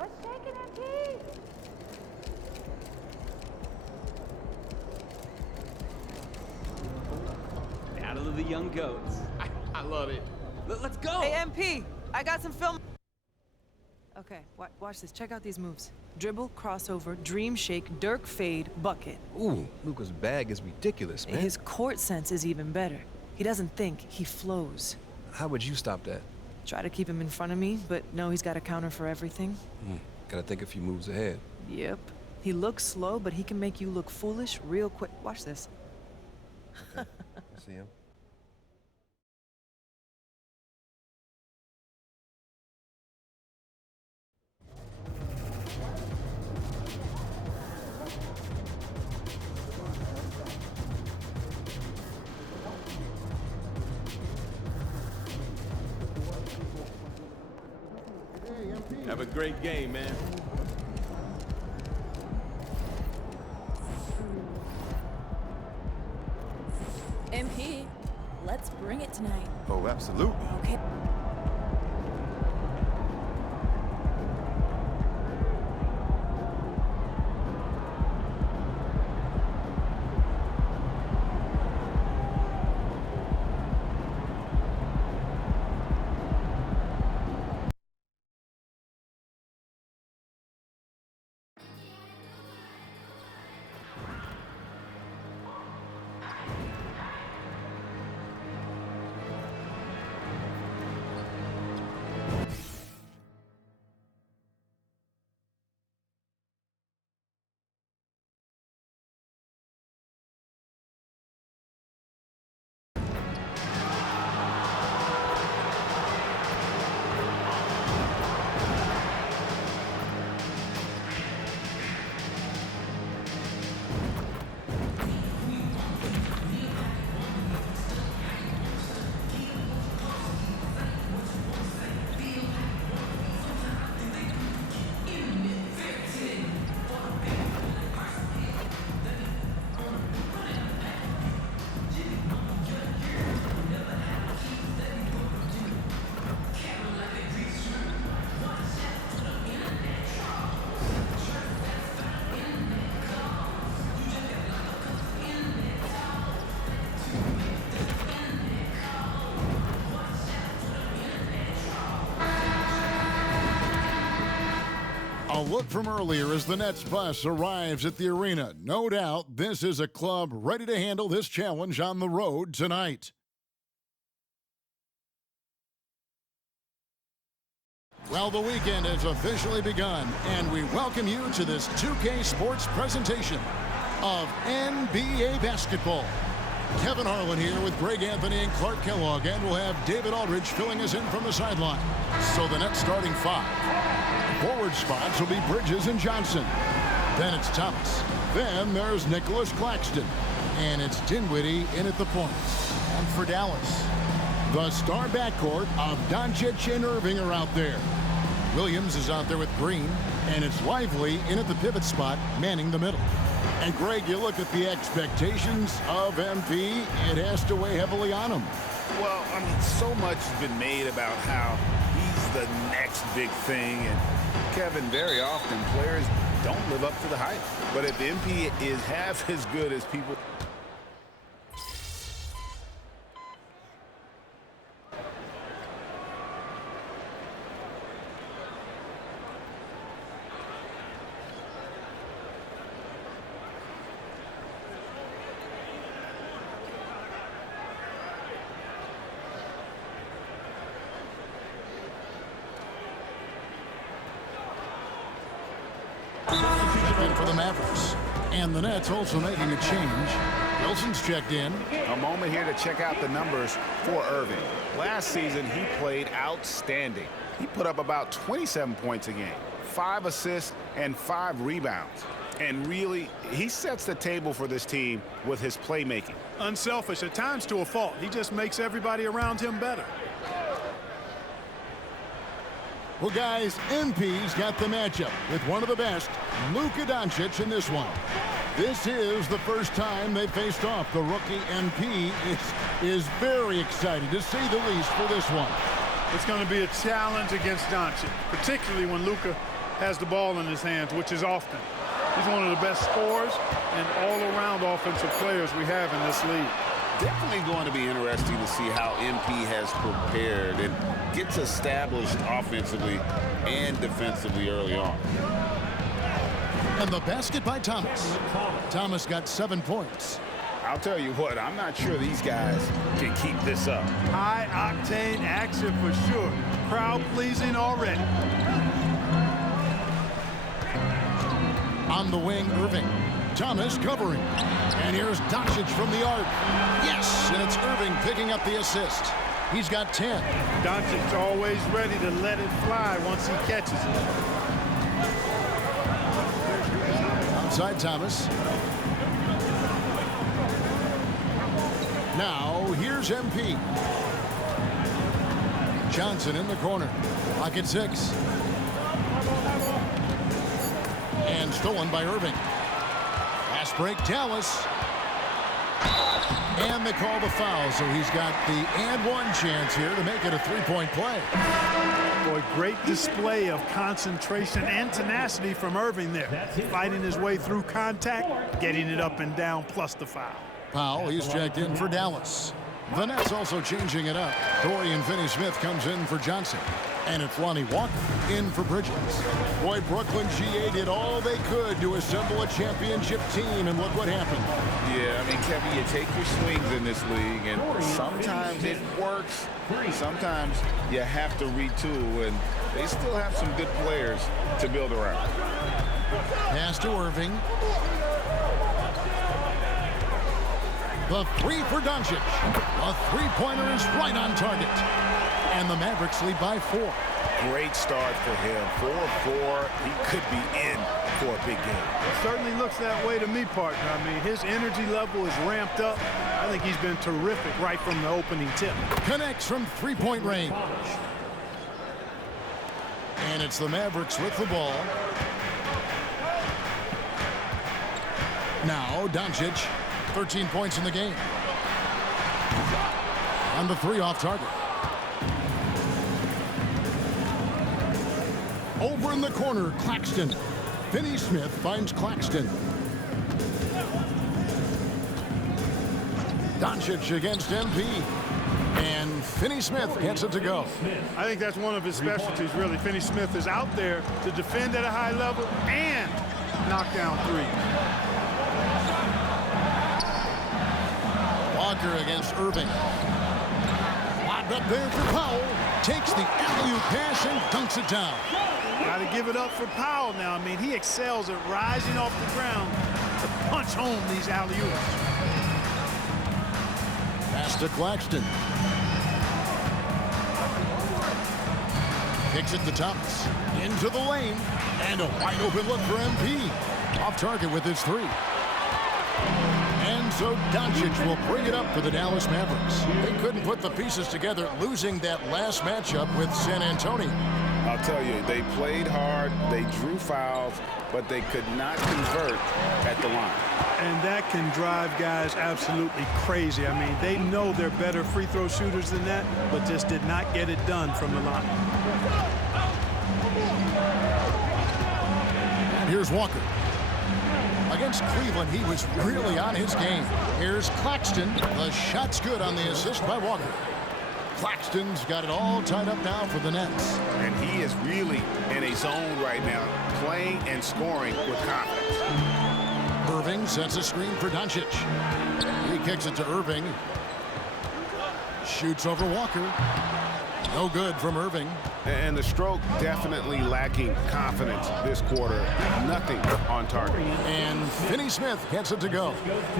What's shaking MP? Battle of the young goats. I love it. Let's go! Hey, MP, I got some film. Okay, watch this. Check out these moves. Dribble, crossover, dream shake, Dirk fade, bucket. Ooh, Luka's bag is ridiculous, man. His court sense is even better. He doesn't think, he flows. How would you stop that? Try to keep him in front of me, but no, he's got a counter for everything. Gotta think a few moves ahead. Yep. He looks slow, but he can make you look foolish real quick. Watch this. Okay. I see him. Have a great game, man. MP, let's bring it tonight. Oh, absolutely. Okay. A look from earlier as the Nets bus arrives at the arena. No doubt this is a club ready to handle this challenge on the road tonight. Well, the weekend has officially begun, and we welcome you to this 2K Sports presentation of NBA basketball. Kevin Harlan here with Greg Anthony and Clark Kellogg, and we'll have David Aldridge filling us in from the sideline. So the Nets starting five. Forward spots will be Bridges and Johnson. Then it's Thomas. Then there's Nicholas Claxton. And it's Dinwiddie in at the point. And for Dallas, the star backcourt of Doncic and Irving are out there. Williams is out there with Green. And it's Lively in at the pivot spot, manning the middle. And Greg, you look at the expectations of MP, it has to weigh heavily on him. Well, I mean, so much has been made about how he's the next big thing. And Kevin, very often players don't live up to the hype. But if MP is half as good as people... For the Mavericks. And the Nets also making a change. Wilson's checked in. A moment here to check out the numbers for Irving. Last season, he played outstanding. He put up about 27 points a game, 5 assists, and 5 rebounds. And really, he sets the table for this team with his playmaking. Unselfish at times to a fault. He just makes everybody around him better. Well, guys, MP's got the matchup with one of the best, Luka Doncic, in this one. This is the first time they faced off. The rookie MP is very excited, to say the least, for this one. It's going to be a challenge against Doncic, particularly when Luka has the ball in his hands, which is often. He's one of the best scorers and all-around offensive players we have in this league. Definitely going to be interesting to see how MP has prepared and gets established offensively and defensively early on. And the basket by Thomas. Thomas got 7 points. I'll tell you what, I'm not sure these guys can keep this up. High-octane action for sure. Crowd-pleasing already. On the wing, Irving. Thomas covering. And here's Doncic from the arc. Yes, and it's Irving picking up the assist. He's got 10. Doncic's always ready to let it fly once he catches it. Outside Thomas. Now, here's MP. Johnson in the corner. Clock at 6. And stolen by Irving. Fast break, Dallas. And they call the foul, so he's got the and one chance here to make it a three-point play. Boy, great display of concentration and tenacity from Irving there. Fighting his way through contact, getting it up and down, plus the foul. Powell, he's checked in for Dallas. The Nets also changing it up. Dorian Finney-Smith comes in for Johnson. And it's Lonnie Walker in for Bridges. Boy, Brooklyn GA did all they could to assemble a championship team, and look what happened. Yeah, I mean, Kevin, you take your swings in this league, and sometimes it works. Sometimes you have to retool, and they still have some good players to build around. Pass to Irving. The three for Doncic. A three-pointer is right on target. And the Mavericks lead by 4. Great start for him. 4-4. He could be in for a big game. It certainly looks that way to me, partner. I mean, his energy level is ramped up. I think he's been terrific right from the opening tip. Connects from three-point range. And it's the Mavericks with the ball. Now, Doncic, 13 points in the game. On the 3 off target. Over in the corner, Claxton. Finney-Smith finds Claxton. Doncic against MP. And Finney-Smith gets it to go. I think that's one of his specialties, really. Finney-Smith is out there to defend at a high level and knock down threes. Walker against Irving. Lobbed up there for Powell. Takes the alley-oop pass and dunks it down. Got to give it up for Powell now. I mean, he excels at rising off the ground to punch home these alley-oops. Pass to Claxton. Kicks it to Thomas. Into the lane. And a wide open look for MP. Off target with his 3. And so Doncic will bring it up for the Dallas Mavericks. They couldn't put the pieces together, losing that last matchup with San Antonio. I'll tell you, they played hard, they drew fouls, but they could not convert at the line. And that can drive guys absolutely crazy. I mean, they know they're better free throw shooters than that, but just did not get it done from the line. And here's Walker. Against Cleveland, he was really on his game. Here's Claxton. The shot's good on the assist by Walker. Claxton's got it all tied up now for the Nets. And he is really in a zone right now, playing and scoring with confidence. Irving sets a screen for Doncic. He kicks it to Irving. Shoots over Walker. No good from Irving. And the stroke definitely lacking confidence this quarter. Nothing on target. And Finney-Smith gets it to go.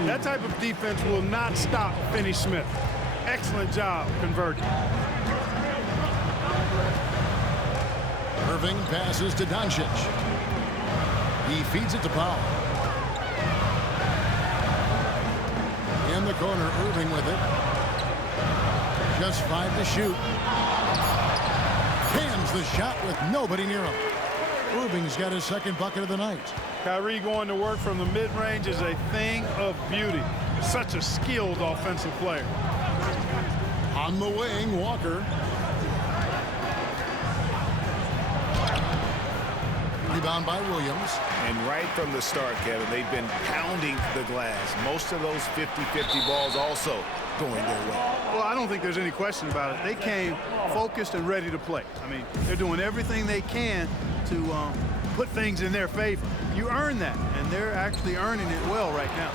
That type of defense will not stop Finney-Smith. Excellent job converting. Irving passes to Doncic. He feeds it to Powell. In the corner, Irving with it. Just 5 to shoot. Cans the shot with nobody near him. Irving's got his second bucket of the night. Kyrie going to work from the mid-range is a thing of beauty. Such a skilled offensive player. On the wing, Walker. Rebound by Williams. And right from the start, Kevin, they've been pounding the glass. Most of those 50-50 balls also going their way. Well, I don't think there's any question about it. They came focused and ready to play. I mean, they're doing everything they can to put things in their favor. You earn that, and they're actually earning it well right now.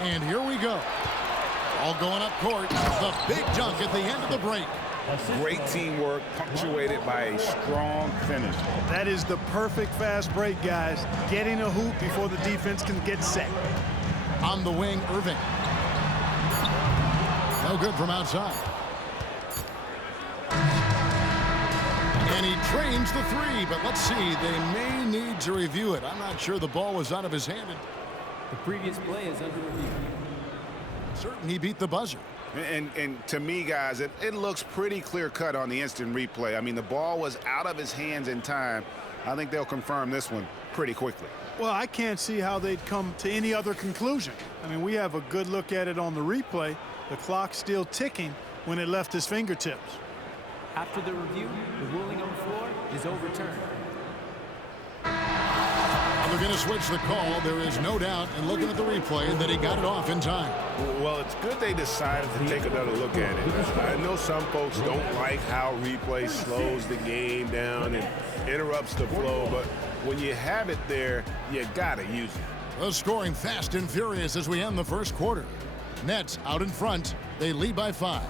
And here we go. All going up court. The big dunk at the end of the break. Great teamwork, punctuated by a strong finish. That is the perfect fast break, guys. Getting a hoop before the defense can get set. On the wing, Irving. No good from outside. And he trains the three, but let's see. They may need to review it. I'm not sure the ball was out of his hand. The previous play is under review. Certain he beat the buzzer. And to me, guys, it looks pretty clear-cut on the instant replay. I mean, the ball was out of his hands in time. I think they'll confirm this one pretty quickly. Well, I can't see how they'd come to any other conclusion. I mean, we have a good look at it on the replay. The clock's still ticking when it left his fingertips. After the review, the ruling on the floor is overturned. They're going to switch the call. There is no doubt in looking at the replay that he got it off in time. Well, it's good they decided to take another look at it. I know some folks don't like how replay slows the game down and interrupts the flow, but when you have it there, you got to use it. The scoring fast and furious as we end the first quarter. Nets out in front. They lead by 5.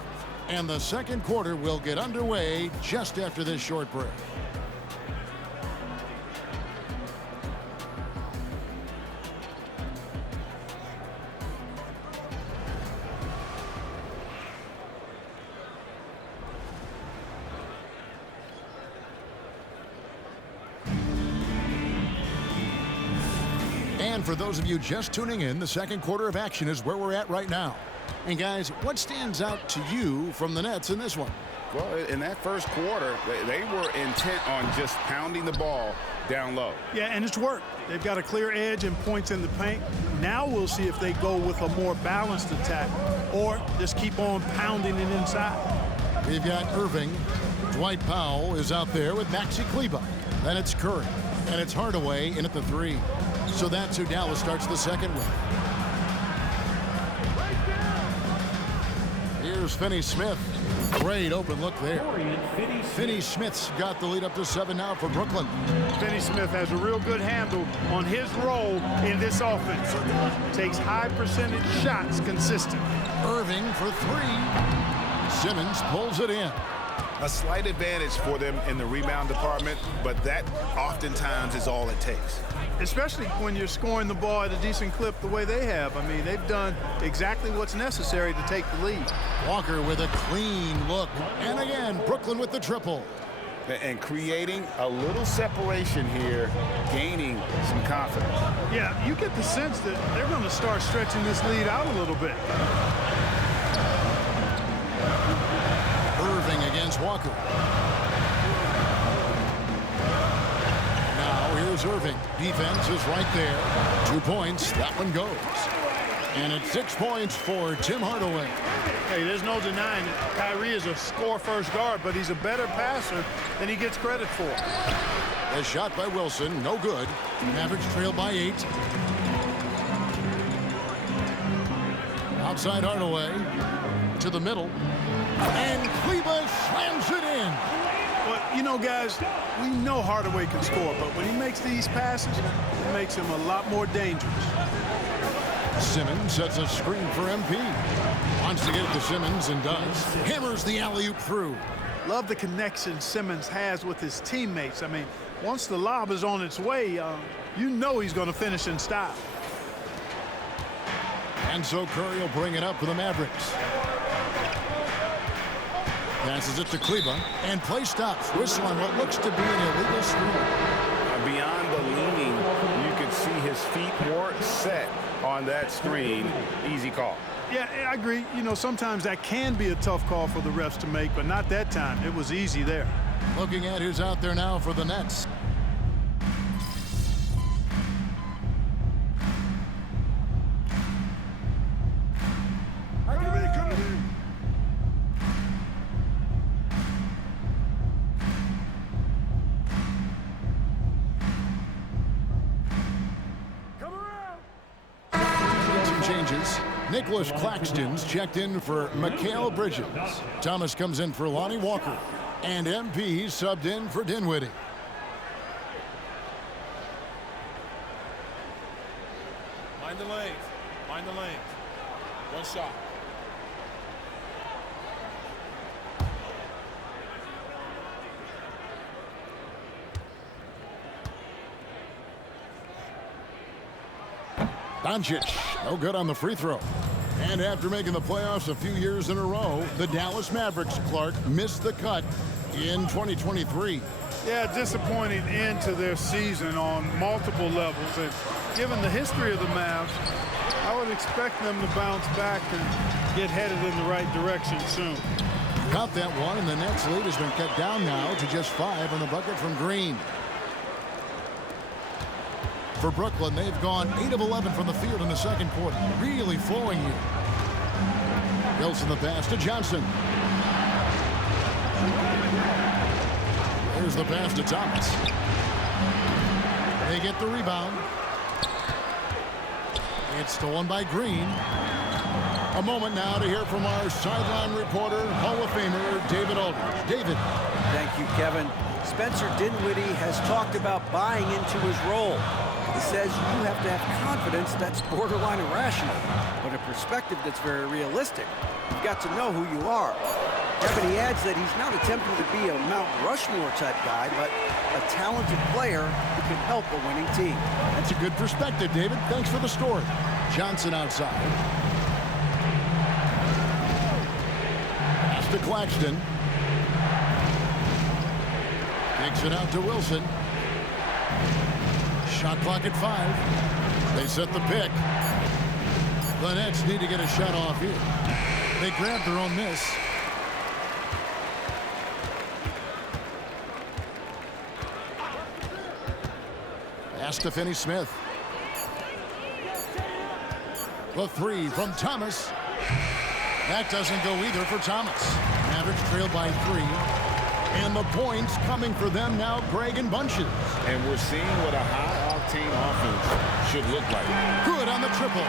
And the second quarter will get underway just after this short break. And for those of you just tuning in, the second quarter of action is where we're at right now. And guys, what stands out to you from the Nets in this one? Well, in that first quarter, they were intent on just pounding the ball down low. Yeah, and it's worked. They've got a clear edge and points in the paint. Now we'll see if they go with a more balanced attack or just keep on pounding it inside. We've got Irving. Dwight Powell is out there with Maxi Kleber. Then it's Curry. And it's Hardaway in at the 3. So that's who Dallas starts the second with. Here's Finney-Smith. Great open look there. Finney-Smith's got the lead up to 7 now for Brooklyn. Finney-Smith has a real good handle on his role in this offense. Takes high percentage shots consistent. Irving for 3. Simmons pulls it in. A slight advantage for them in the rebound department, but that oftentimes is all it takes. Especially when you're scoring the ball at a decent clip the way they have. I mean, they've done exactly what's necessary to take the lead. Walker with a clean look. And again, Brooklyn with the triple. And creating a little separation here, gaining some confidence. Yeah, you get the sense that they're going to start stretching this lead out a little bit. Irving against Walker. Now here's Irving. Defense is right there. 2 points. That one goes. And it's 6 points for Tim Hardaway. Hey, there's no denying it. Kyrie is a score-first guard, but he's a better passer than he gets credit for. A shot by Wilson. No good. Mavericks trail by 8. Outside Hardaway. To the middle. And Kleber slams it in. Well, you know, guys, we know Hardaway can score, but when he makes these passes, it makes him a lot more dangerous. Simmons sets a screen for MP. Wants to get it to Simmons and does. Hammers the alley-oop through. Love the connection Simmons has with his teammates. I mean, once the lob is on its way, you know he's going to finish in style. And so Curry will bring it up for the Mavericks. Passes it to Kleber, and play stops. Whistle on what looks to be an illegal screen. Beyond the leaning, you could see his feet weren't set on that screen. Easy call. Yeah, I agree. You know, sometimes that can be a tough call for the refs to make, but not that time. It was easy there. Looking at who's out there now for the Nets. changes. Nicholas Claxton's checked in for Mikal Bridges. Thomas comes in for Lonnie Walker. And MP subbed in for Dinwiddie. Mind the lanes. Mind the lanes. One shot. Doncic, no good on the free throw. And after making the playoffs a few years in a row, the Dallas Mavericks, Clark, missed the cut in 2023. Yeah, disappointing end to their season on multiple levels. And given the history of the Mavs, I would expect them to bounce back and get headed in the right direction soon. Got that one, and the Nets lead has been cut down now to just 5 on the bucket from Green. For Brooklyn, they've gone 8 of 11 from the field in the second quarter. Really flowing here. Wilson the pass to Johnson. Here's the pass to Thomas. They get the rebound. It's stolen by Green. A moment now to hear from our sideline reporter, Hall of Famer David Aldridge. David. Thank you, Kevin. Spencer Dinwiddie has talked about buying into his role. He says you have to have confidence that's borderline irrational, but a perspective that's very realistic. You've got to know who you are. Kevin, he adds that he's not attempting to be a Mount Rushmore type guy, but a talented player who can help a winning team. That's a good perspective, David. Thanks for the story. Johnson outside. Pass to Claxton. Takes it out to Wilson. Shot clock at 5. They set the pick. The Nets need to get a shot off here. They grabbed their own miss. Pass to Finney-Smith. The 3 from Thomas. That doesn't go either for Thomas. Mavericks trailed by 3. And the points coming for them now, Greg and Bunches. And we're seeing what a high-octane offense should look like. Good on the triple.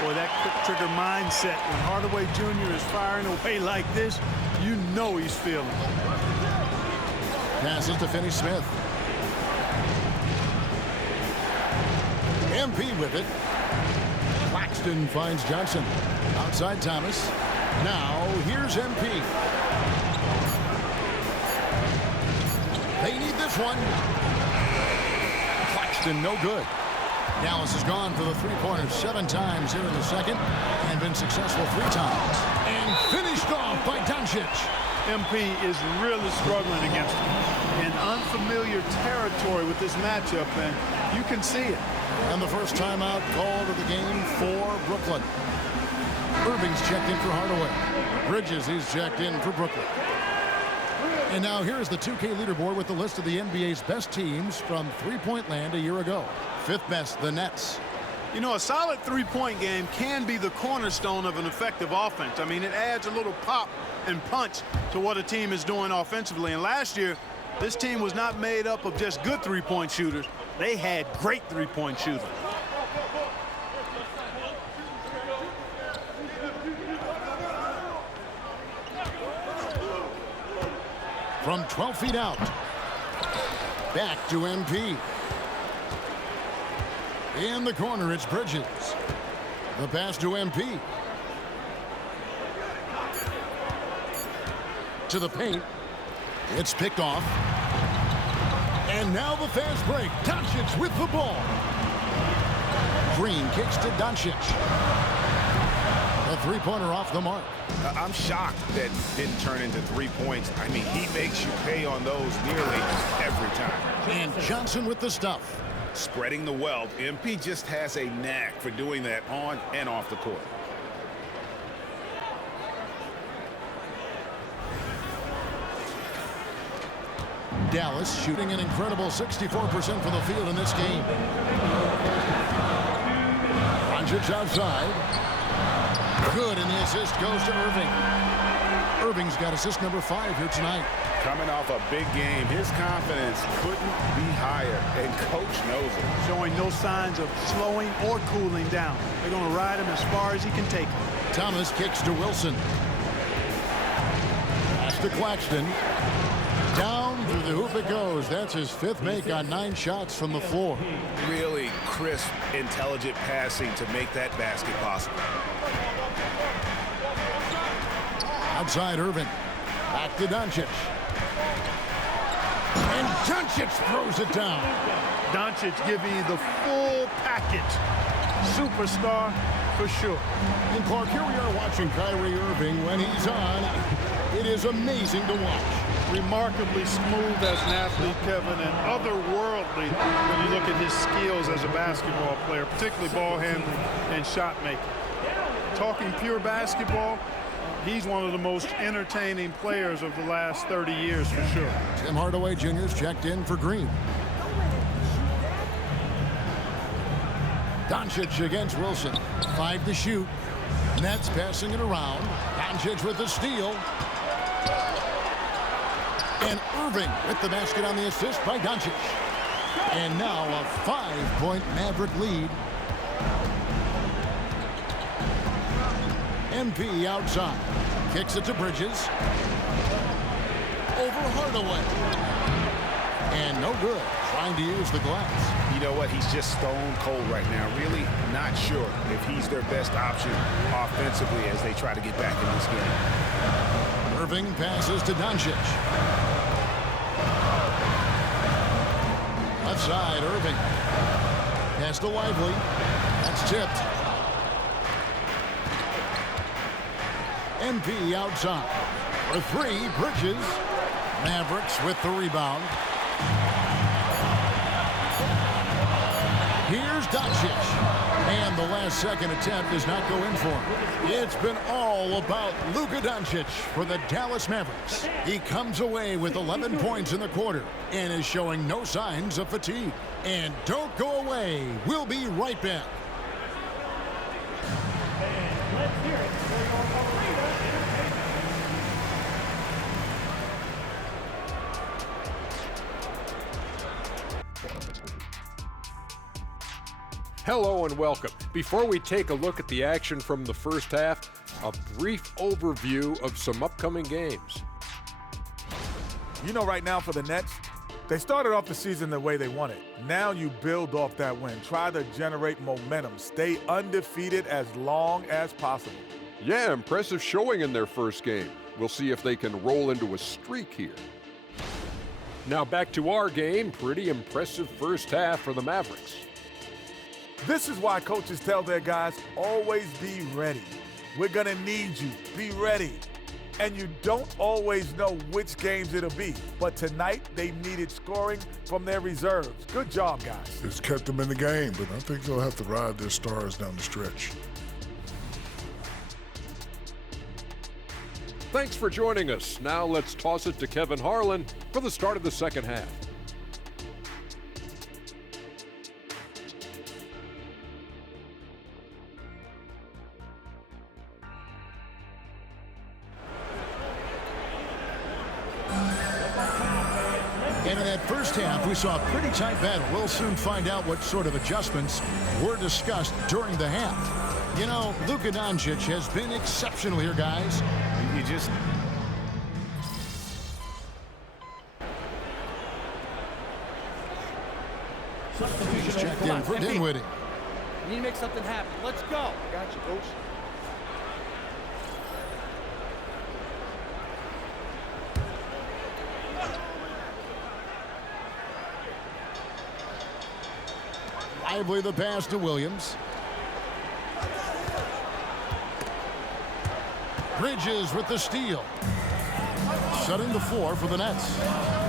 Boy, that quick trigger mindset when Hardaway Jr. is firing away like this, you know he's feeling it. Passes to Finney-Smith. MP with it. Claxton finds Johnson. Outside Thomas. Now, here's MP. They need this one. Claxton, no good. Dallas has gone for the three-pointers 7 times here in the second and been successful 3 times. And finished off by Doncic. MP is really struggling against him in unfamiliar territory with this matchup, and you can see it. And the first timeout called of the game for Brooklyn. Irving's checked in for Hardaway. Bridges, he's checked in for Brooklyn. And now here's the 2K leaderboard with the list of the NBA's best teams from three-point land a year ago. 5th best, the Nets. You know, a solid three-point game can be the cornerstone of an effective offense. I mean, it adds a little pop and punch to what a team is doing offensively. And last year, this team was not made up of just good three-point shooters. They had great three-point shooters. From 12 feet out. Back to MP. In the corner, it's Bridges. The pass to MP. To the paint. It's picked off. And now the fast break. Doncic with the ball. Green kicks to Doncic. A three-pointer off the mark. I'm shocked that didn't turn into 3 points. I mean, he makes you pay on those nearly every time. And Johnson with the stuff. Spreading the wealth. MP just has a knack for doing that on and off the court. Dallas shooting an incredible 64% from the field in this game. Doncic outside. Good, and the assist goes to Irving. Irving's got assist number 5 here tonight. Coming off a big game, his confidence couldn't be higher, and coach knows it. Showing no signs of slowing or cooling down. They're going to ride him as far as he can take him. Thomas kicks to Wilson. Pass to Claxton. Down through the hoop it goes. That's his 5th make on 9 shots from the floor. Really crisp, intelligent passing to make that basket possible. Outside Irving. Back to Doncic. And Doncic throws it down. Doncic giving you the full package. Superstar for sure. And Clark, here we are watching Kyrie Irving when he's on. It is amazing to watch. Remarkably smooth as an athlete, Kevin, and otherworldly when you look at his skills as a basketball player, particularly ball handling and shot making. Talking pure basketball, he's one of the most entertaining players of the last 30 years for sure. Tim Hardaway Jr.'s checked in for Green. Doncic against Wilson. 5 to shoot. Nets passing it around. Doncic with the steal. And Irving with the basket on the assist by Doncic. And now a 5-point Maverick lead. MP outside. Kicks it to Bridges. Over Hardaway. And no good. Trying to use the glass. You know what? He's just stone cold right now. Really not sure if he's their best option offensively as they try to get back in this game. Irving passes to Doncic. Left side, Irving. Pass to Lively. That's tipped. MP outside. For 3, Bridges. Mavericks with the rebound. Here's Doncic. And the last-second attempt does not go in for him. It's been all about Luka Doncic for the Dallas Mavericks. He comes away with 11 points in the quarter and is showing no signs of fatigue. And don't go away. We'll be right back. Hello and welcome. Before we take a look at the action from the first half, a brief overview of some upcoming games. You know, right now for the Nets, they started off the season the way they wanted. Now you build off that win. Try to generate momentum. Stay undefeated as long as possible. Yeah, impressive showing in their first game. We'll see if they can roll into a streak here. Now back to our game. Pretty impressive first half for the Mavericks. This is why coaches tell their guys, always be ready. We're going to need you. Be ready. And you don't always know which games it'll be. But tonight, they needed scoring from their reserves. Good job, guys. It's kept them in the game, but I think they'll have to ride their stars down the stretch. Thanks for joining us. Now let's toss it to Kevin Harlan for the start of the second half. And in that first half, we saw a pretty tight battle. We'll soon find out what sort of adjustments were discussed during the half. You know, Luka Doncic has been exceptional here, guys. You just... He's checked in for Dinwiddie. We need to make something happen. Let's go. Got you, Coach. Lively the pass to Williams. Bridges with the steal. Setting the floor for the Nets.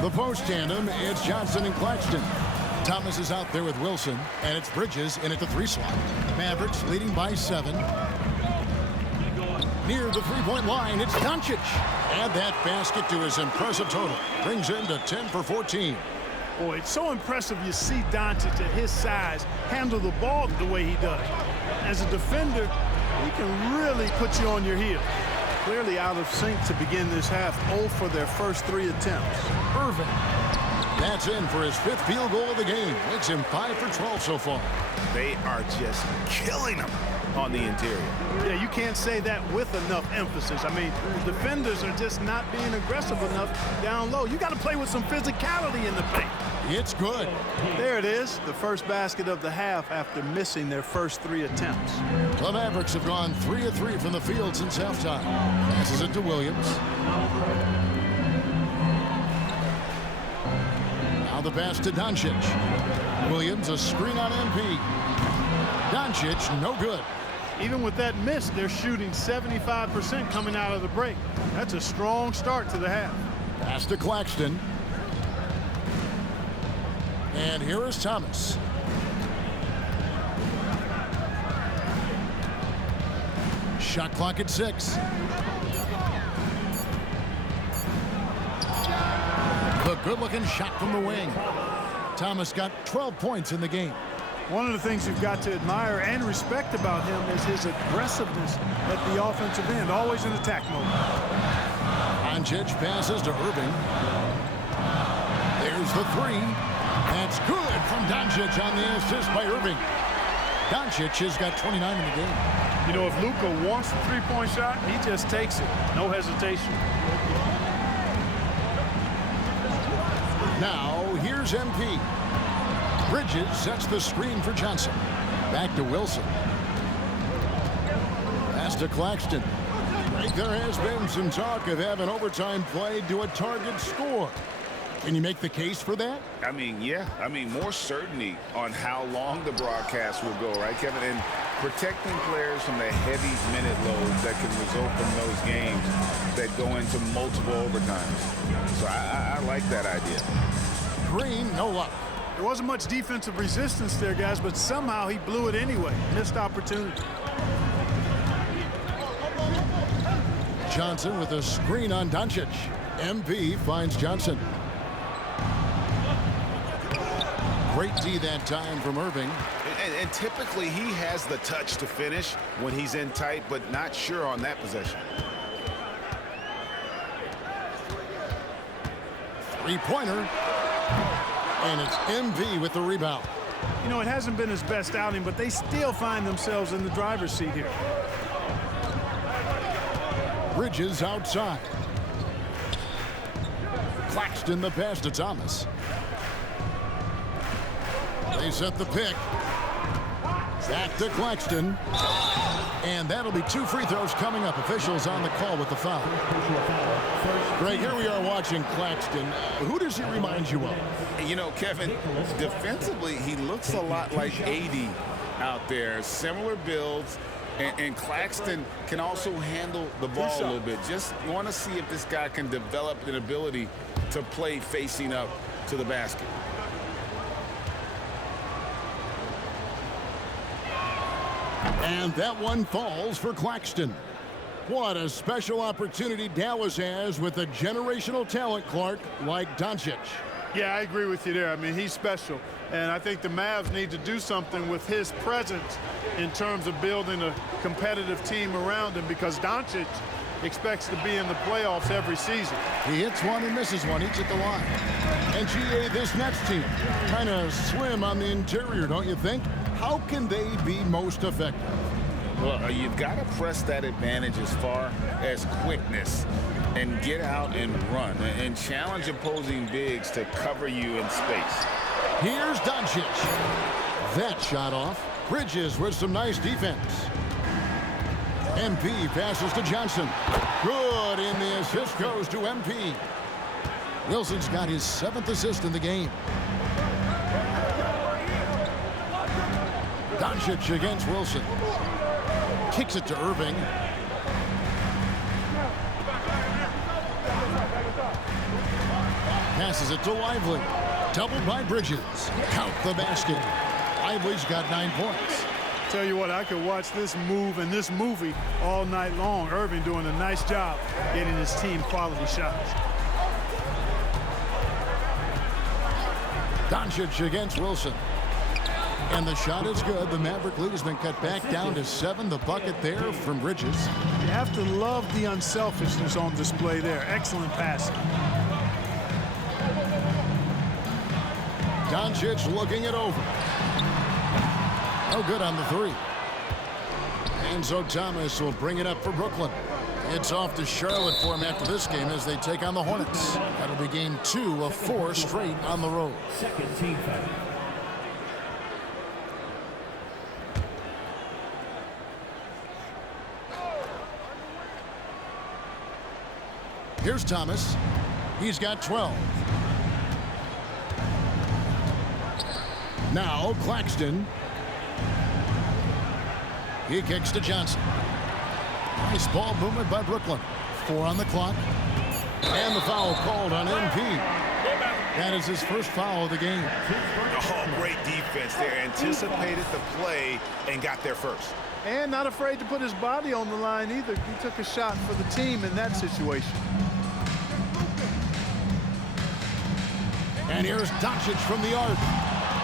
The post tandem, it's Johnson and Claxton. Thomas is out there with Wilson, and it's Bridges in at the 3 slot. Mavericks leading by 7. Near the 3-point line, it's Doncic. Add that basket to his impressive total. Brings him to 10 for 14. Boy, it's so impressive you see Doncic at his size handle the ball the way he does. As a defender, he can really put you on your heels. clearly out of sync to begin this half. 0 for their first 3 attempts. Irving. That's in for his 5th field goal of the game. Makes him 5 for 12 so far. They are just killing them on the interior. Yeah, you can't say that with enough emphasis. I mean, the defenders are just not being aggressive enough down low. You got to play with some physicality in the paint. It's good. There it is, the first basket of the half after missing their first 3 attempts. The Mavericks have gone 3 of 3 from the field since halftime. Passes it to Williams. Now the pass to Doncic. Williams, a screen on MP. Doncic, no good. Even with that miss, they're shooting 75% coming out of the break. That's a strong start to the half. Pass to Claxton. And here is Thomas. Shot clock at 6. The good-looking shot from the wing. Thomas got 12 points in the game. One of the things you've got to admire and respect about him is his aggressiveness at the offensive end, always in attack mode. Doncic passes to Irving. There's the 3. That's good from Doncic on the assist by Irving. Doncic has got 29 in the game. You know, if Luka wants the three-point shot, he just takes it. No hesitation. Now, here's MP. Bridges sets the screen for Johnson. Back to Wilson. Pass to Claxton. There has been some talk of having overtime played to a target score. Can you make the case for that? I mean, yeah. I mean, more certainty on how long the broadcast will go, right, Kevin? And protecting players from the heavy minute loads that can result from those games that go into multiple overtimes. So I like that idea. Green, no luck. There wasn't much defensive resistance there, guys, but somehow he blew it anyway. Missed opportunity. Johnson with a screen on Doncic. MP finds Johnson. Great D that time from Irving. And typically he has the touch to finish when he's in tight, but not sure on that possession. Three-pointer. And it's MV with the rebound. You know, it hasn't been his best outing, but they still find themselves in the driver's seat here. Bridges outside. Claxton the pass to Thomas. They set the pick. Back to Claxton. And that'll be 2 free throws coming up. Officials on the call with the foul. Greg, here we are watching Claxton. Who does he remind you of? You know, Kevin, defensively, he looks a lot like AD out there. Similar builds. And Claxton can also handle the ball a little bit. Just want to see if this guy can develop an ability to play facing up to the basket. And that one falls for Claxton. What a special opportunity Dallas has with a generational talent, Clark, like Doncic. Yeah, I agree with you there. I mean, he's special. And I think the Mavs need to do something with his presence in terms of building a competitive team around him, because Doncic expects to be in the playoffs every season. He hits one and misses one each at the line. And GA, this next team, kind of slim on the interior, don't you think? How can they be most effective? Well, you've got to press that advantage as far as quickness and get out and run and challenge opposing bigs to cover you in space. Here's Doncic. That shot off. Bridges with some nice defense. MP passes to Johnson. Good, and the assist goes to MP. Wilson's got his 7th assist in the game. Doncic against Wilson. Kicks it to Irving. Passes it to Lively. Doubled by Bridges. Count the basket. Lively's got 9 points. Tell you what, I could watch this move and this movie all night long. Irving doing a nice job getting his team quality shots. Doncic against Wilson. And the shot is good. The Maverick lead has been cut back down to 7. The bucket there from Bridges. You have to love the unselfishness on display there. Excellent passing. Doncic looking it over. No good on the three. And so Thomas will bring it up for Brooklyn. It's off to Charlotte for him after this game as they take on the Hornets. That'll be game 2 of 4 straight on the road. Second team foul. Here's Thomas. He's got 12. Now Claxton. He kicks to Johnson. Nice ball movement by Brooklyn. 4 on the clock. And the foul called on MP. That is his first foul of the game. Oh, great defense there. Anticipated the play and got there first. And not afraid to put his body on the line either. He took a shot for the team in that situation. And here's Doncic from the arc.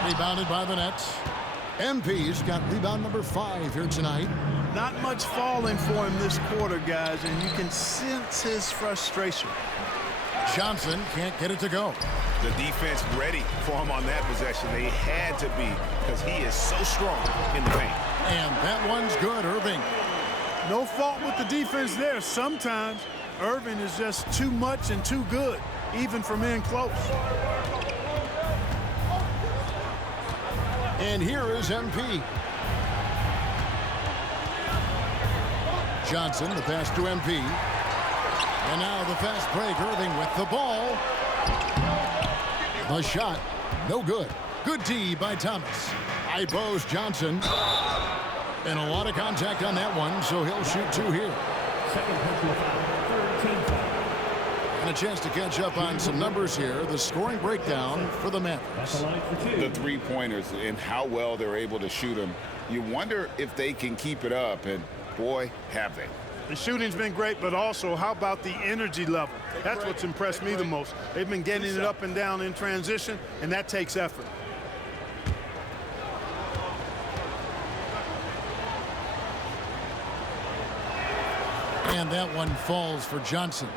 Rebounded by the Nets. MP's got rebound number 5 here tonight. Not much falling for him this quarter, guys, and you can sense his frustration. Johnson can't get it to go. The defense ready for him on that possession. They had to be because he is so strong in the paint. And that one's good, Irving. No fault with the defense there. Sometimes Irving is just too much and too good, even from in close. And here is MP. Johnson, the pass to MP. And now the fast break. Irving with the ball. The shot, no good. Good D by Thomas. High post Johnson. And a lot of contact on that one, so he'll shoot 2 here. Second personal foul. Third team foul. And a chance to catch up on some numbers here. The scoring breakdown for the Mavericks. The three-pointers and how well they're able to shoot them. You wonder if they can keep it up, and boy, have they. The shooting's been great, but also how about the energy level? That's what's impressed me the most. They've been getting it up and down in transition, and that takes effort. And that one falls for Johnson.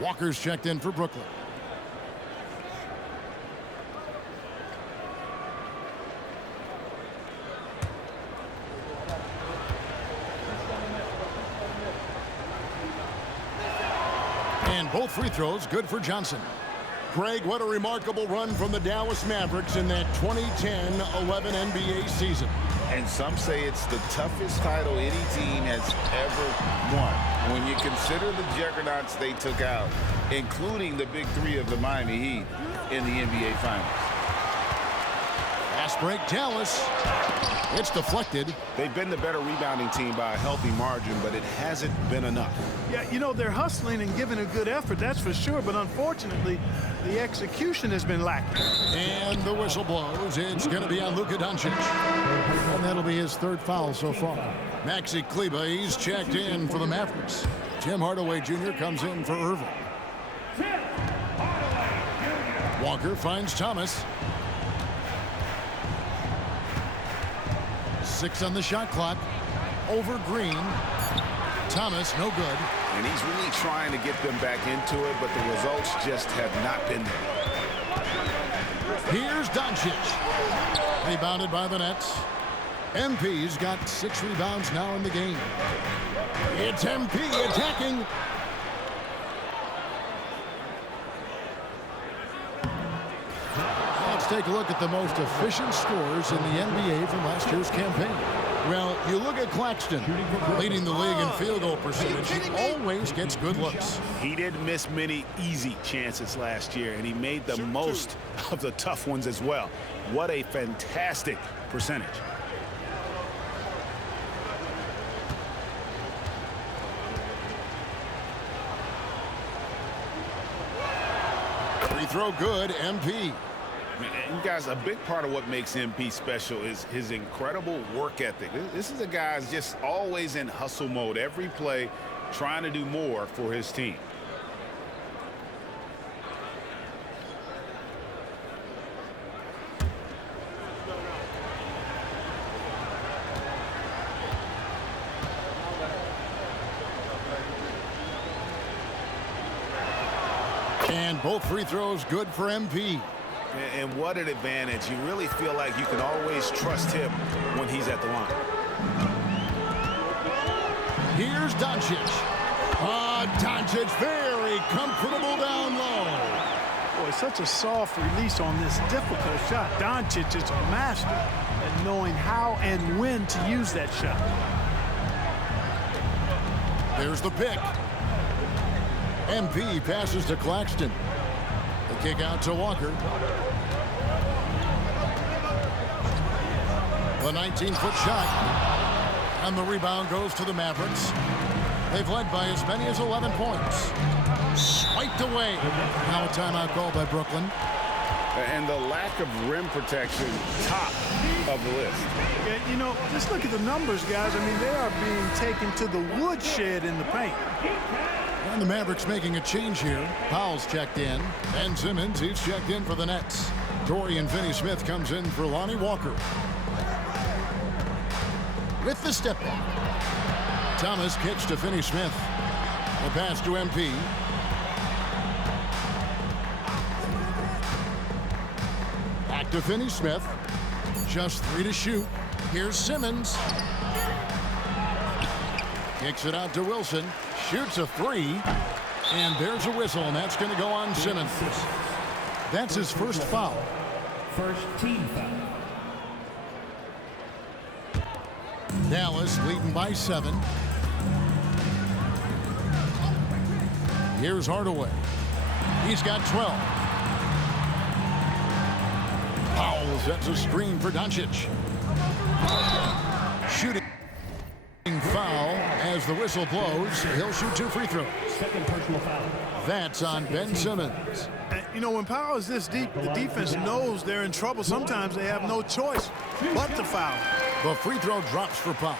Walker's checked in for Brooklyn. And both free throws good for Johnson. Greg, what a remarkable run from the Dallas Mavericks in that 2010-11 NBA season. And some say it's the toughest title any team has ever won. When you consider the juggernauts they took out, including the big 3 of the Miami Heat in the NBA Finals. Fast break, Dallas. It's deflected. They've been the better rebounding team by a healthy margin, but it hasn't been enough. Yeah, you know, they're hustling and giving a good effort, that's for sure, but unfortunately, the execution has been lacking. And the whistle blows. It's going to be on Luka Doncic. And that'll be his 3rd foul so far. Maxi Kleber, he's checked in for the Mavericks. Tim Hardaway Jr. comes in for Irving. Walker finds Thomas. 6 on the shot clock. Over Green. Thomas, no good. And he's really trying to get them back into it, but the results just have not been there. Here's Doncic. Rebounded by the Nets. MP's got 6 rebounds now in the game. It's MP attacking. Let's take a look at the most efficient scorers in the NBA from last year's campaign. Well, you look at Claxton, leading the league in field goal percentage. He always gets good looks. He didn't miss many easy chances last year, and he made the most of the tough ones as well. What a fantastic percentage. Free throw good, MP. And guys, a big part of what makes MP special is his incredible work ethic. This is a guy who's just always in hustle mode, every play trying to do more for his team. And both free throws good for MP. And what an advantage. You really feel like you can always trust him when he's at the line. Here's Doncic. Doncic very comfortable down low. Boy, such a soft release on this difficult shot. Doncic is a master at knowing how and when to use that shot. There's the pick. MP passes to Claxton. The kick out to Walker. The 19-foot shot. And the rebound goes to the Mavericks. They've led by as many as 11 points. Swiped away. Now a timeout called by Brooklyn. And the lack of rim protection, top of the list. Yeah, you know, just look at the numbers, guys. I mean, they are being taken to the woodshed in the paint. And the Mavericks making a change here. Powell's checked in. Ben Simmons, he's checked in for the Nets. Dorian Finney-Smith comes in for Lonnie Walker. With the step back. Thomas kicks to Finney-Smith. The pass to MP. Back to Finney-Smith. Just 3 to shoot. Here's Simmons. Kicks it out to Wilson. Shoots a 3. And there's a whistle, and that's going to go on Simmons. That's his first foul. First team foul. Dallas leading by 7. Here's Hardaway. He's got 12. Powell sets a screen for Doncic. Shooting foul as the whistle blows. He'll shoot 2 free throws. Second personal foul. That's on Ben Simmons. You know, when Powell is this deep, the defense knows they're in trouble. Sometimes they have no choice but to foul. The free throw drops for Powell.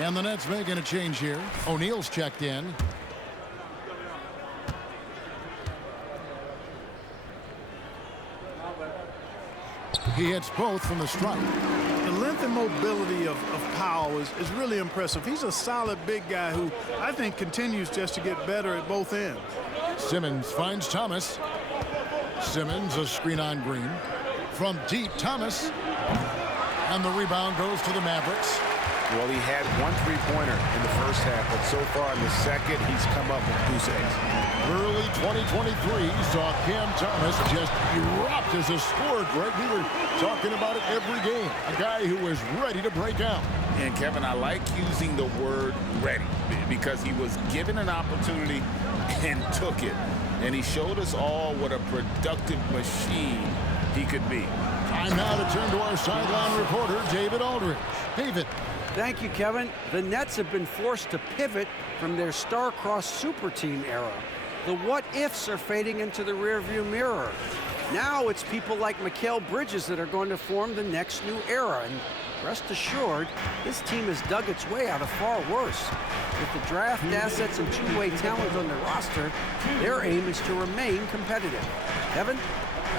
And the Nets making a change here. O'Neal's checked in. He hits both from the stripe. The length and mobility of Powell is really impressive. He's a solid big guy who I think continues just to get better at both ends. Simmons finds Thomas. Simmons a screen on Green. From deep, Thomas. And the rebound goes to the Mavericks. Well, he had 1 3-pointer in the first half, but so far in the second, he's come up with goose eggs. Early 2023 saw Cam Thomas just erupt as a scorer, Greg. We were talking about it every game. A guy who was ready to break out. And, Kevin, I like using the word ready because he was given an opportunity and took it. And he showed us all what a productive machine he could be. Time now to turn to our sideline reporter, David Aldridge. David. Thank you, Kevin. The Nets have been forced to pivot from their star-crossed super team era. The what-ifs are fading into the rearview mirror. Now it's people like Mikal Bridges that are going to form the next new era. And rest assured, this team has dug its way out of far worse. With the draft assets and two-way talent on the roster, their aim is to remain competitive. Kevin?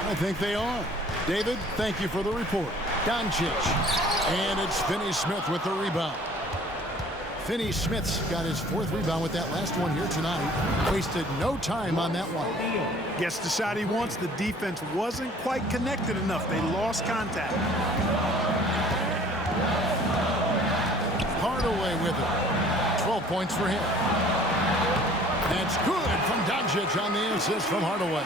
I think they are. David, thank you for the report. Doncic. And it's Finney-Smith with the rebound. Finney-Smith's got his 4th rebound with that last one here tonight. Wasted no time on that one. Gets the shot he wants. The defense wasn't quite connected enough. They lost contact. Hardaway with it. 12 points for him. That's good from Doncic on the assist from Hardaway.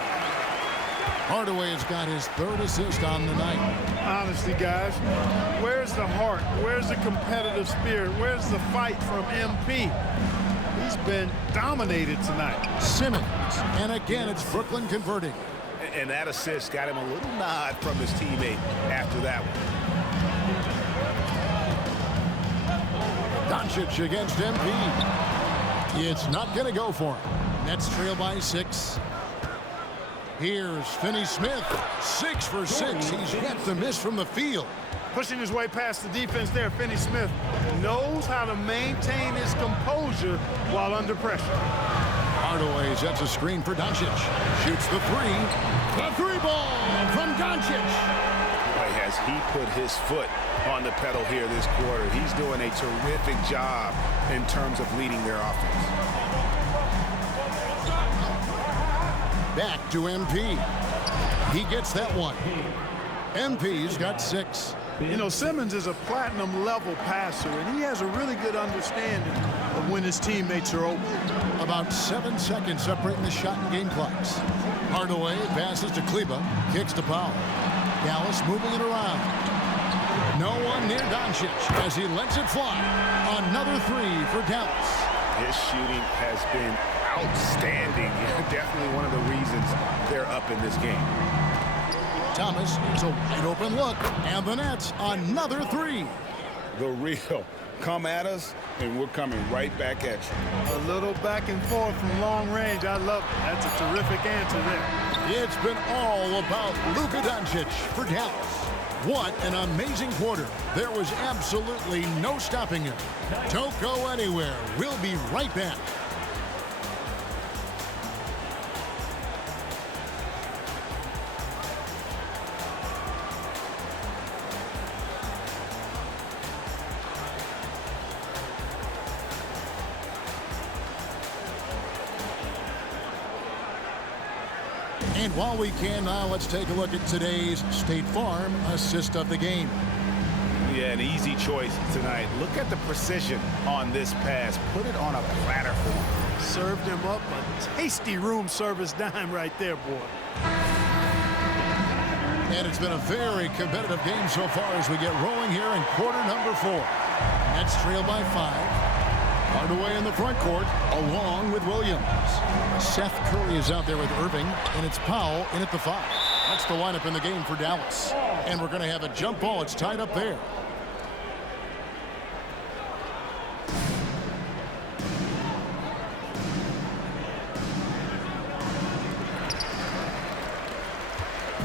Hardaway has got his 3rd assist on the night. Honestly, guys, where's the heart? Where's the competitive spirit? Where's the fight from MP? He's been dominated tonight. Simmons, and again, it's Brooklyn converting. And that assist got him a little nod from his teammate after that one. Doncic against MP. It's not going to go for him. Nets trail by 6. Here's Finney-Smith, 6 for 6. He's yet to miss from the field. Pushing his way past the defense there, Finney-Smith knows how to maintain his composure while under pressure. Hardaway sets a screen for Doncic. Shoots the 3. The 3 ball from Doncic. Boy, has he put his foot on the pedal here this quarter. He's doing a terrific job in terms of leading their offense. Back to MP. He gets that one. MP's got 6. You know, Simmons is a platinum-level passer, and he has a really good understanding of when his teammates are open. About 7 seconds separating the shot and game clocks. Hardaway passes to Kleba, kicks to Powell. Dallas moving it around. No one near Doncic as he lets it fly. Another 3 for Dallas. His shooting has been outstanding. Definitely one of the reasons they're up in this game. Thomas, it's a wide open look, and the Nets, another 3. The real. Come at us, and we're coming right back at you. A little back and forth from long range. I love it. That's a terrific answer there. It's been all about Luka Doncic for Dallas. What an amazing quarter. There was absolutely no stopping him. Don't go anywhere. We'll be right back. And while we can now, let's take a look at today's State Farm assist of the game. Yeah, an easy choice tonight. Look at the precision on this pass. Put it on a platter for him. Served him up a tasty room service dime right there, boy. And it's been a very competitive game so far as we get rolling here in quarter number 4. Nets trail by 5. Hardaway in the front court, along with Williams. Seth Curry is out there with Irving, and it's Powell in at the 5. That's the lineup in the game for Dallas. And we're going to have a jump ball. It's tied up there.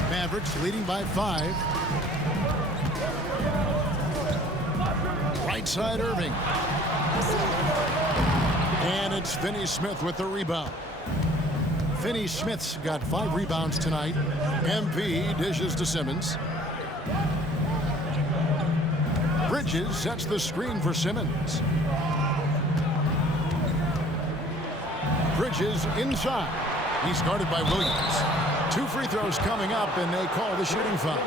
Mavericks leading by 5. Right side Irving. And it's Finney-Smith with the rebound. Finney-Smith's got 5 rebounds tonight. MP dishes to Simmons. Bridges sets the screen for Simmons. Bridges inside. He's guarded by Williams. 2 free throws coming up, and they call the shooting foul.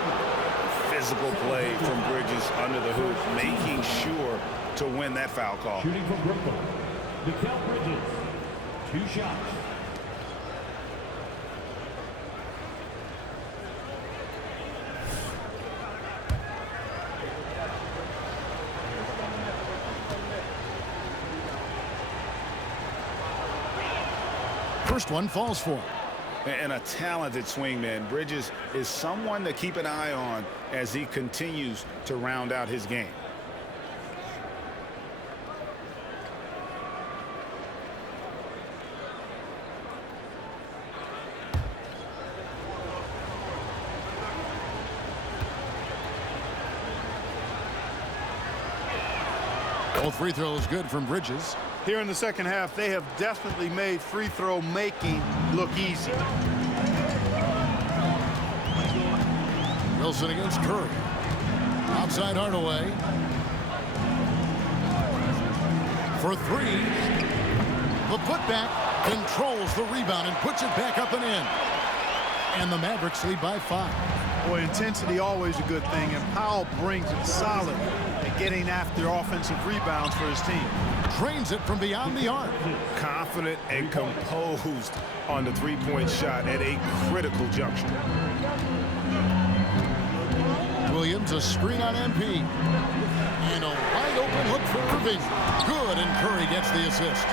Physical play from Bridges under the hoop, making sure to win that foul call. Shooting for Brooklyn, Mikal Bridges. 2 shots. First one falls for him. And a talented swingman. Bridges is someone to keep an eye on as he continues to round out his game. Both free throws good from Bridges. Here in the second half, they have definitely made free throw making look easy. Wilson against Curry. Outside Hardaway. For 3. The putback controls the rebound and puts it back up and in. And the Mavericks lead by 5. Boy, intensity always a good thing, and Powell brings it solid at getting after offensive rebounds for his team. Drains it from beyond the arc. Confident and composed on the three-point shot at a critical juncture. Williams, a screen on MP. And a wide open look for Irving. Good, and Curry gets the assist.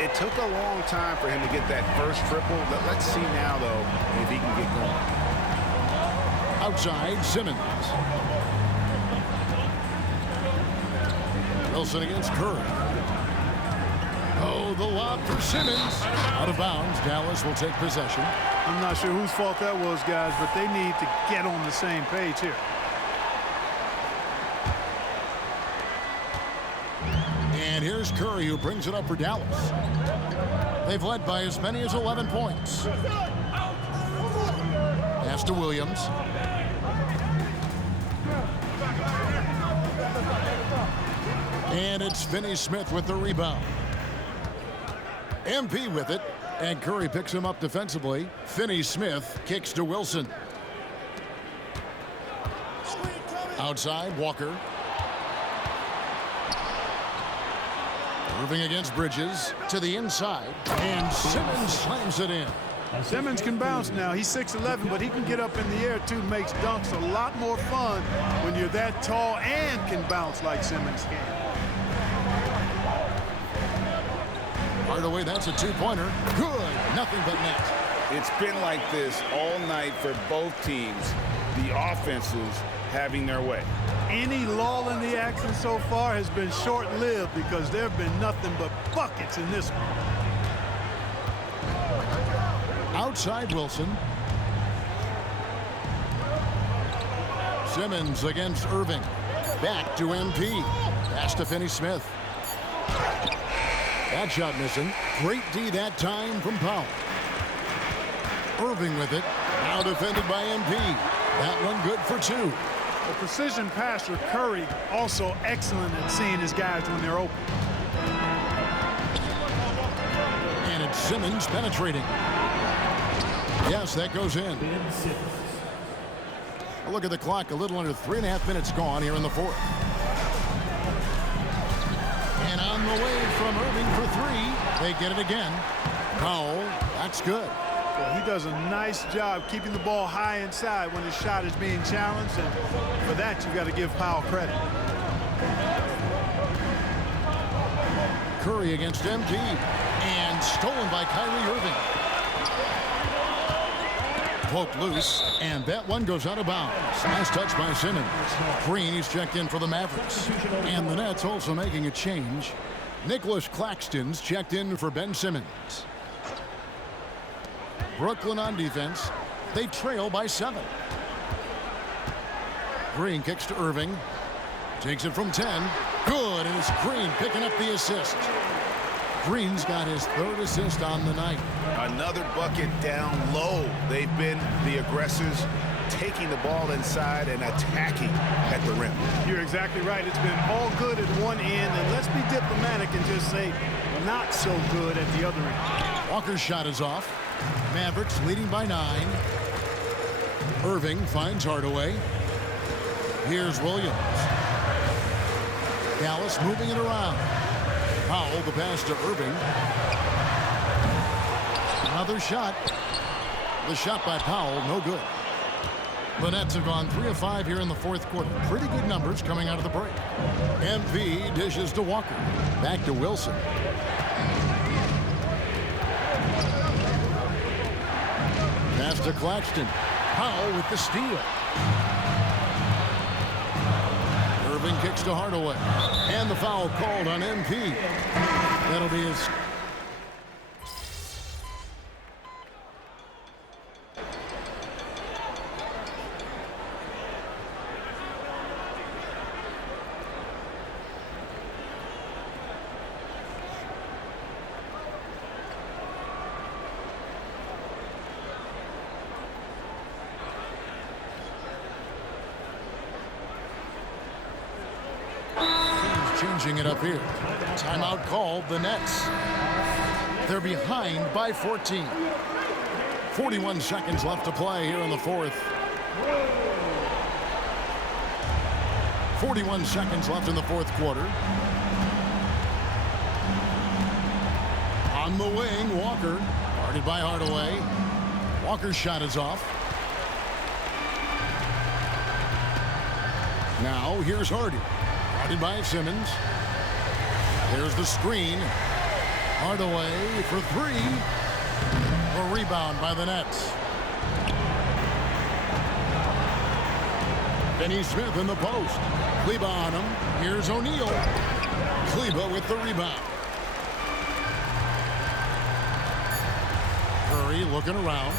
It took a long time for him to get that first triple. Let's see now, though, if he can get going. Outside, Simmons. Wilson against Curry. Oh, the lob for Simmons. Out of bounds. Dallas will take possession. I'm not sure whose fault that was, guys, but they need to get on the same page here. And here's Curry, who brings it up for Dallas. They've led by as many as 11 points. Pass to Williams. And it's Finney-Smith with the rebound. MP with it. And Curry picks him up defensively. Finney-Smith kicks to Wilson. Outside, Walker. Moving against Bridges to the inside. And Simmons slams it in. Simmons can bounce now. He's 6'11", but he can get up in the air too. Makes dunks a lot more fun when you're that tall and can bounce like Simmons can. Hardaway, that's a two-pointer. Good. Nothing but net. It's been like this all night for both teams. The offenses having their way. Any lull in the action so far has been short-lived because there have been nothing but buckets in this one. Outside Wilson. Simmons against Irving. Back to MP. Pass to Finney-Smith. That shot missing. Great D that time from Powell. Irving with it. Now defended by MP. That one good for two. The precision passer, Curry, also excellent at seeing his guys when they're open. And it's Simmons penetrating. Yes, that goes in. A look at the clock. A little under 3.5 minutes gone here in the fourth. And on the way from Irving for three. They get it again. Powell, that's good. Well, he does a nice job keeping the ball high inside when his shot is being challenged. And for that, you've got to give Powell credit. Curry against MP. And stolen by Kyrie Irving. Poked loose, and that one goes out of bounds. Nice touch by Simmons. Green is checked in for the Mavericks. And the Nets also making a change. Nicholas Claxton's checked in for Ben Simmons. Brooklyn on defense. They trail by 7. Green kicks to Irving. Takes it from 10. Good, and it's Green picking up the assist. Green's got his 3rd assist on the night. Another bucket down low. They've been the aggressors, taking the ball inside and attacking at the rim. You're exactly right. It's been all good at one end, and let's be diplomatic and just say not so good at the other end. Walker's shot is off. Mavericks leading by 9. Irving finds Hardaway. Here's Williams. Dallas moving it around. Powell, the pass to Irving. Another shot. The shot by Powell, no good. The Nets have gone 3 of 5 here in the fourth quarter. Pretty good numbers coming out of the break. MP dishes to Walker. Back to Wilson. Pass to Claxton. Powell with the steal. Irving kicks to Hardaway. And the foul called on MP. That'll be his. Changing it up here. Timeout called, the Nets. They're behind by 14. 41 seconds left to play here in the fourth. 41 seconds left in the fourth quarter. On the wing, Walker. Guarded by Hardaway. Walker's shot is off. Now, here's Hardy. Guarded by Simmons. There's the screen. Hardaway for 3. A rebound by the Nets. Finney-Smith in the post. Kleba on him. Here's O'Neal. Kleba with the rebound. Curry looking around.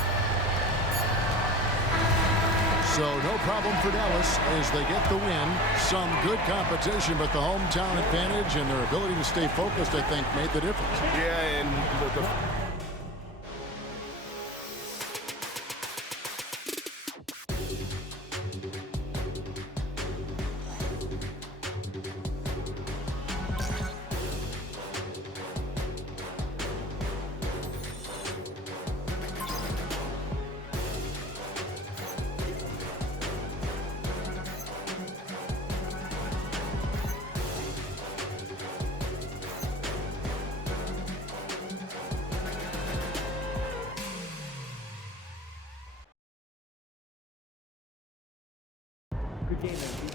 So no problem for Dallas as they get the win. Some good competition, but the hometown advantage and their ability to stay focused, I think, made the difference. Yeah, and the Good game, MP.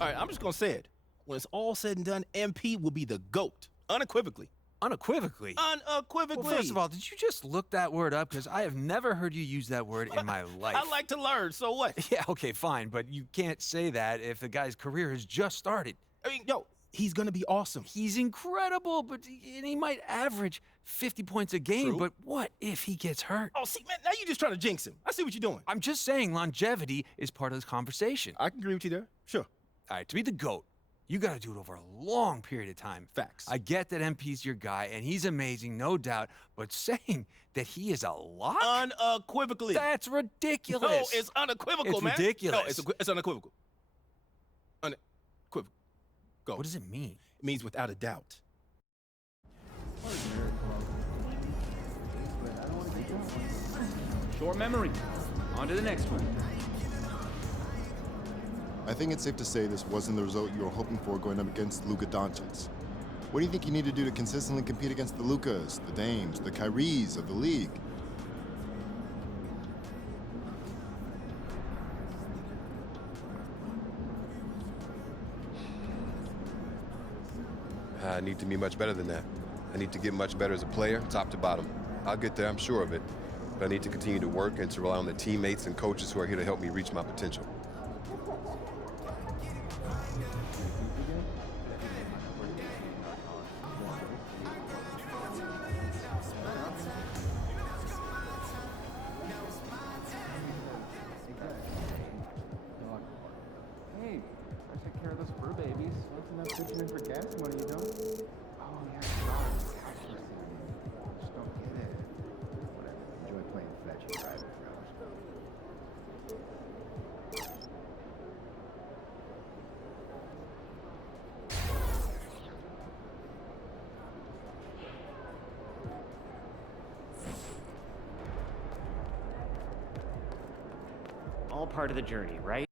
All right, I'm just going to say it. When it's all said and done, MP will be the GOAT, unequivocally. Unequivocally? Unequivocally. Well, first of all, did you just look that word up? Because I have never heard you use that word in my life. I like to learn, so what? Yeah, okay, fine, but you can't say that if the guy's career has just started. I mean, yo, he's going to be awesome. He's incredible, but he might average 50 points a game, True. But what if he gets hurt? Oh, see, man, now you're just trying to jinx him. I see what you're doing. I'm just saying longevity is part of this conversation. I can agree with you there. Sure. All right, to be the GOAT, you got to do it over a long period of time. Facts. I get that MP's your guy, and he's amazing, no doubt, but saying that he is a lock? Unequivocally. That's ridiculous. No, it's unequivocal, it's man. Ridiculous. No, it's unequivocal. Unequivocal. Go. What does it mean? It means without a doubt. Short memory. On to the next one. I think it's safe to say this wasn't the result you were hoping for going up against Luka.Doncic. What do you think you need to do to consistently compete against the Lukas, the Dames, the Kyries of the league? I need to be much better than that. I need to get much better as a player, top to bottom. I'll get there, I'm sure of it. But I need to continue to work and to rely on the teammates and coaches who are here to help me reach my potential. Hey, I took care of those fur babies. Nothing enough good to for gas money, you don't? Oh, yeah, sorry. Just don't get it. Whatever. Enjoy playing fetch and driving for hours. All part of the journey, right?